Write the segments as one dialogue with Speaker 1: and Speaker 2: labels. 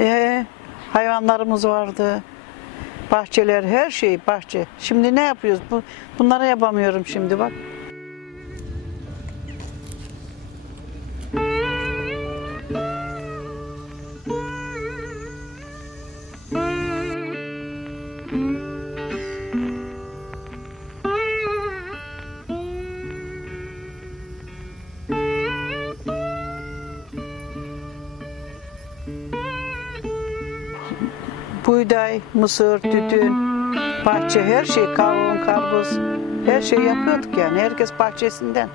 Speaker 1: Ee, hayvanlarımız vardı. Bahçeler, her şey bahçe. Şimdi ne yapıyoruz? Bu, bunları yapamıyorum şimdi bak. Buğday, mısır, tütün, bahçe, her şey, kavun, karpuz, her şey yapıyorduk yani. Herkes bahçesinden.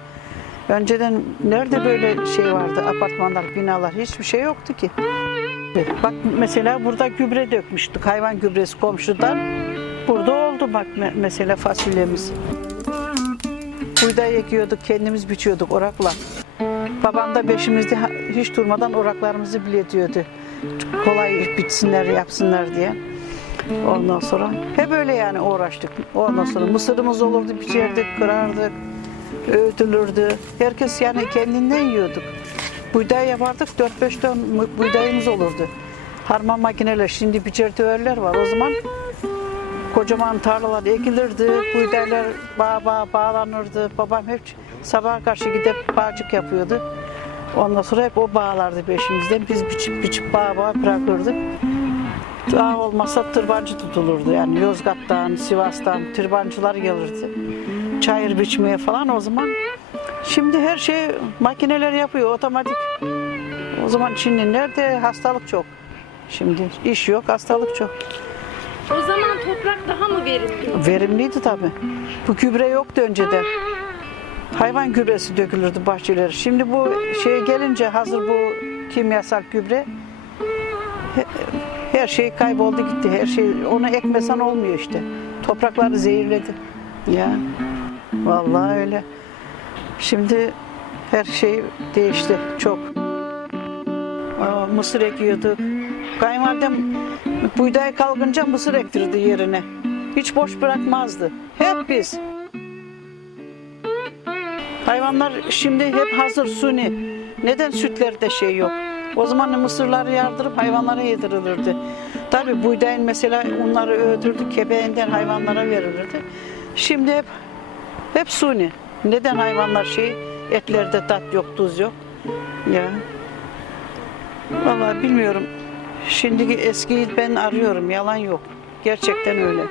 Speaker 1: Önceden nerede böyle şey vardı, apartmanlar, binalar, hiçbir şey yoktu ki. Bak mesela burada gübre dökmüştük, hayvan gübresi komşudan. Burada oldu bak me- mesela fasulyemiz. Buğday ekiyorduk, kendimiz biçiyorduk orakla. Babam da beşimizde hiç durmadan oraklarımızı biletiyordu. Kolay bitsinler, yapsınlar diye. Ondan sonra hep öyle yani uğraştık. Ondan sonra mısırımız olurdu, biçerdik, kırardık, öğütülürdü. Herkes yani kendinden yiyorduk. Buğday yapardık, 4-5 ton buğdayımız olurdu. Harman makineler, şimdi biçertörler var. O zaman kocaman tarlalar ekilirdi, buğdaylar bağ bağ bağlanırdı. Babam hep sabah karşı gidip bağcık yapıyordu. Ondan sonra hep o bağlardı peşimizden. Biz biçip biçip bağ bağ bırakırdık. Daha olmazsa tırbancı tutulurdu yani Yozgat'tan, Sivas'tan tırbancılar gelirdi. Çayır biçmeye falan o zaman. Şimdi her şey makineler yapıyor otomatik. O zaman şimdi nerede hastalık çok. Şimdi iş yok, hastalık çok.
Speaker 2: O zaman toprak daha mı verimli?
Speaker 1: Verimliydi tabii. Bu gübre yoktu önceden. Hayvan gübresi dökülürdü bahçelere. Şimdi bu şeye gelince hazır bu kimyasal gübre he- her şey kayboldu gitti. Her şey onu ekmesen olmuyor işte. Toprakları zehirledi. Ya vallahi öyle. Şimdi her şey değişti çok. Mısır ekiyorduk. Kayınvalidem buğday kalkınca mısır ektirdi yerine. Hiç boş bırakmazdı. Hep biz. Hayvanlar şimdi hep hazır suni. Neden sütlerde şey yok? O zaman mısırları yardırıp hayvanlara yedirilirdi. Tabii buğdayın mesela onları öldürdük, kebeğinden hayvanlara verilirdi. Şimdi hep hep suni. Neden hayvanlar şey etlerde tat yok, tuz yok? Ya. Vallahi bilmiyorum. Şimdiki eskiyi ben arıyorum, yalan yok. Gerçekten öyle.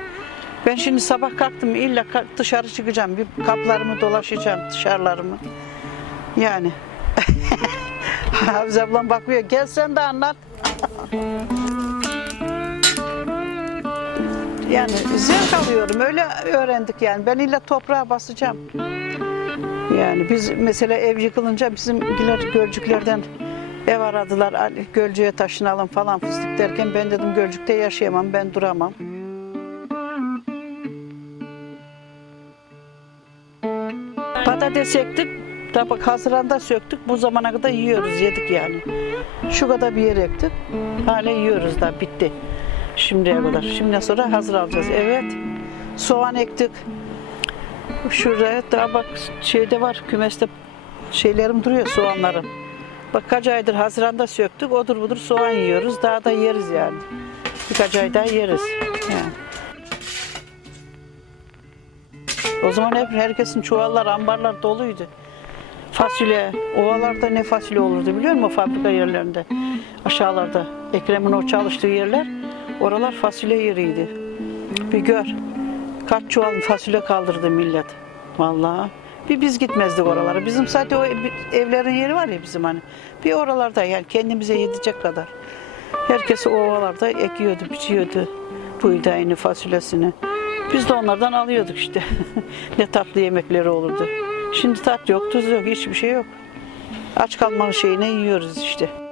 Speaker 1: Ben şimdi sabah kalktım illa dışarı çıkacağım. Bir kaplarımı dolaşacağım, dışarılarımı. Yani. Hafize ablam bakıyor. Gel sen de anlat. yani zevk alıyorum. Öyle öğrendik yani. Ben illa toprağa basacağım. Yani biz mesela ev yıkılınca bizimkiler Gölcüklerden ev aradılar. "Ali, Gölcük'e taşınalım falan fıstık derken ben dedim Gölcük'te yaşayamam, ben duramam. Patates ektik, tabii Haziran'da söktük. Bu zamana kadar yiyoruz, yedik yani. Şu kadar bir yer ektik. Hala yiyoruz da bitti. Şimdiye kadar. Şimdiden sonra hazır alacağız. Evet. Soğan ektik. Şuraya daha bak şeyde var kümeste şeylerim duruyor soğanlarım. Bak kaç aydır Haziran'da söktük odur budur soğan yiyoruz. Daha da yeriz yani. Birkaç ay daha yeriz. Yani. O zaman hep herkesin çuvallar, ambarlar doluydu. Fasulye, ovalarda ne fasulye olurdu biliyor musun fabrika yerlerinde? Aşağılarda, Ekrem'in o çalıştığı yerler, oralar fasulye yeriydi. Bir gör, kaç çuval fasulye kaldırdı millet. Vallahi. Bir biz gitmezdik oralara. Bizim zaten o ev- evlerin yeri var ya bizim hani. Bir oralarda yani kendimize yetecek kadar. Herkes o ovalarda ekiyordu, biçiyordu buğdayını, fasulyesini. Biz de onlardan alıyorduk işte. ne tatlı yemekleri olurdu. Şimdi tat yok, tuz yok, hiçbir şey yok. Aç kalma şeyine yiyoruz işte.